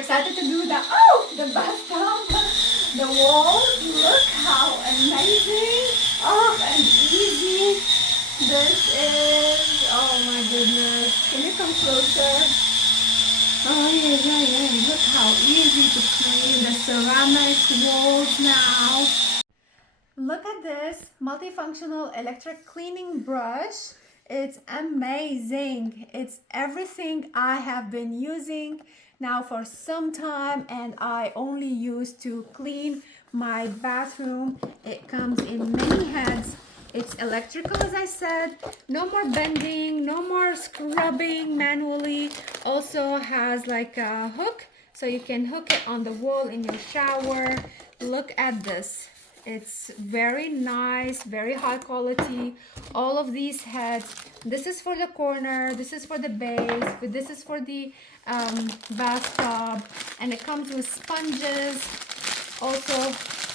excited to do the bathtub, the walls. Look how amazing, and easy this is. Oh my goodness. Can you come closer? Oh yeah. Look how easy to clean the ceramic walls now. Look at this multifunctional electric cleaning brush. It's amazing. It's everything I have been using now for some time, and I only use to clean my bathroom. It comes in many heads. It's electrical, as I said. No more bending, no more scrubbing manually. Also has like a hook, so you can hook it on the wall in your shower. Look at this. It's very nice, very high quality. All of these heads. This is for the corner, this is for the base, but this is for the bathtub. And it comes with sponges. Also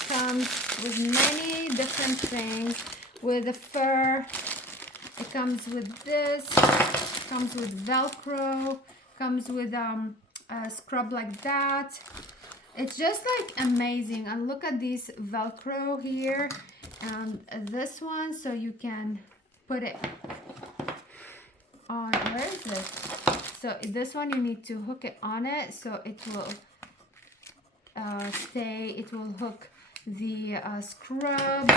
comes with many different things. With the fur, it comes with this, comes with Velcro, comes with a scrub like that. It's just like amazing. And look at these Velcro here, and this one, so you can put it on. Where is this? So this one, you need to hook it on it, so it will stay. It will hook the scrub.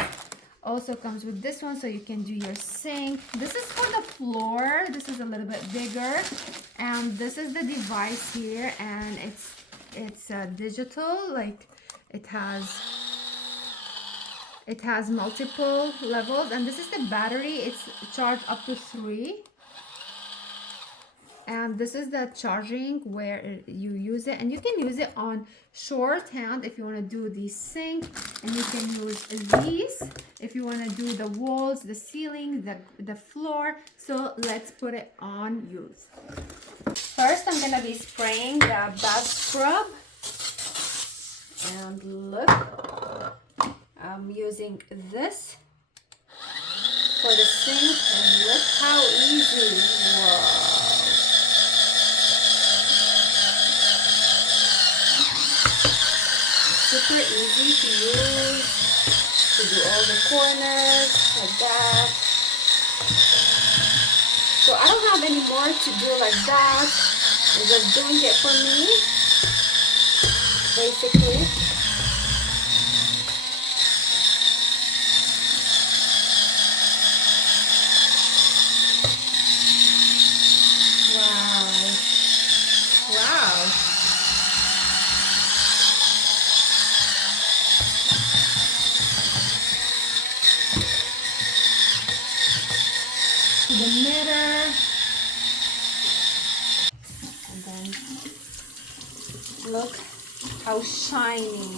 Also comes with this one, so you can do your sink. This is for the floor. This is a little bit bigger, and this is the device here, and it's digital. Like it has multiple levels, and this is the battery. It's charged up to 3. And this is the charging where you use it, and you can use it on shorthand if you want to do the sink, and you can use these if you want to do the walls, the ceiling, the floor. So let's put it on use. First, I'm gonna be spraying the bath scrub, and look, I'm using this for the sink, and look how easy. Whoa. Super easy to use, to do all the corners like that. So I don't have any more to do like that. I'm just doing it for me, basically. Wow. The mirror, and then look how shiny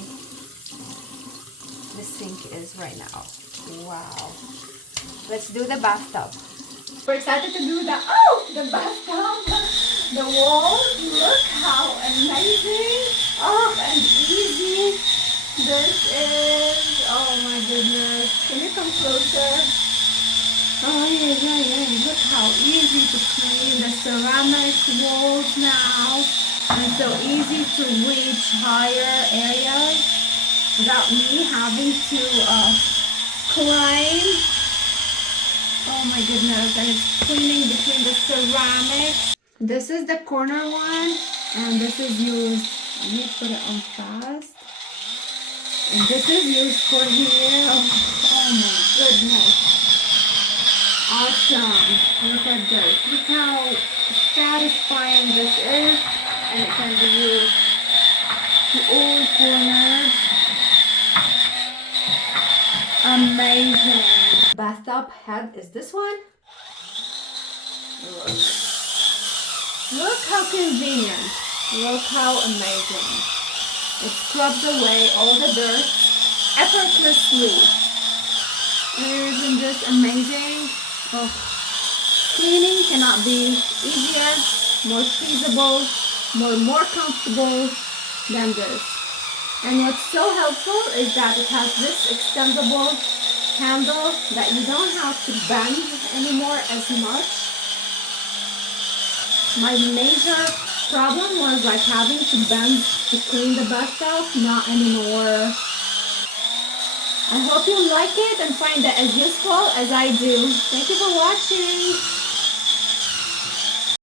the sink is right now. Wow. Let's do the bathtub. We're excited to do the bathtub, the walls. Look how amazing, and easy this is. Oh my goodness. Can you come closer? Oh yeah. Look how easy to clean the ceramic walls now. And so easy to reach higher areas without me having to climb. Oh my goodness. And it's cleaning between the ceramics. This is the corner one, and this is used. Let me put it on fast. And this is used for here. Oh my goodness. Awesome. Look at this. Look how satisfying this is. And it can be used to all corners. Amazing. Bathtub head is this one. Look how convenient. Look how amazing. It scrubs away all the dirt effortlessly. Isn't this amazing? Oh, cleaning cannot be easier, more feasible, more comfortable than this. And what's so helpful is that it has this extendable handle that you don't have to bend anymore as much. My major problem was like having to bend to clean the bathtub. Not anymore. I hope you like it and find it as useful as I do. Thank you for watching.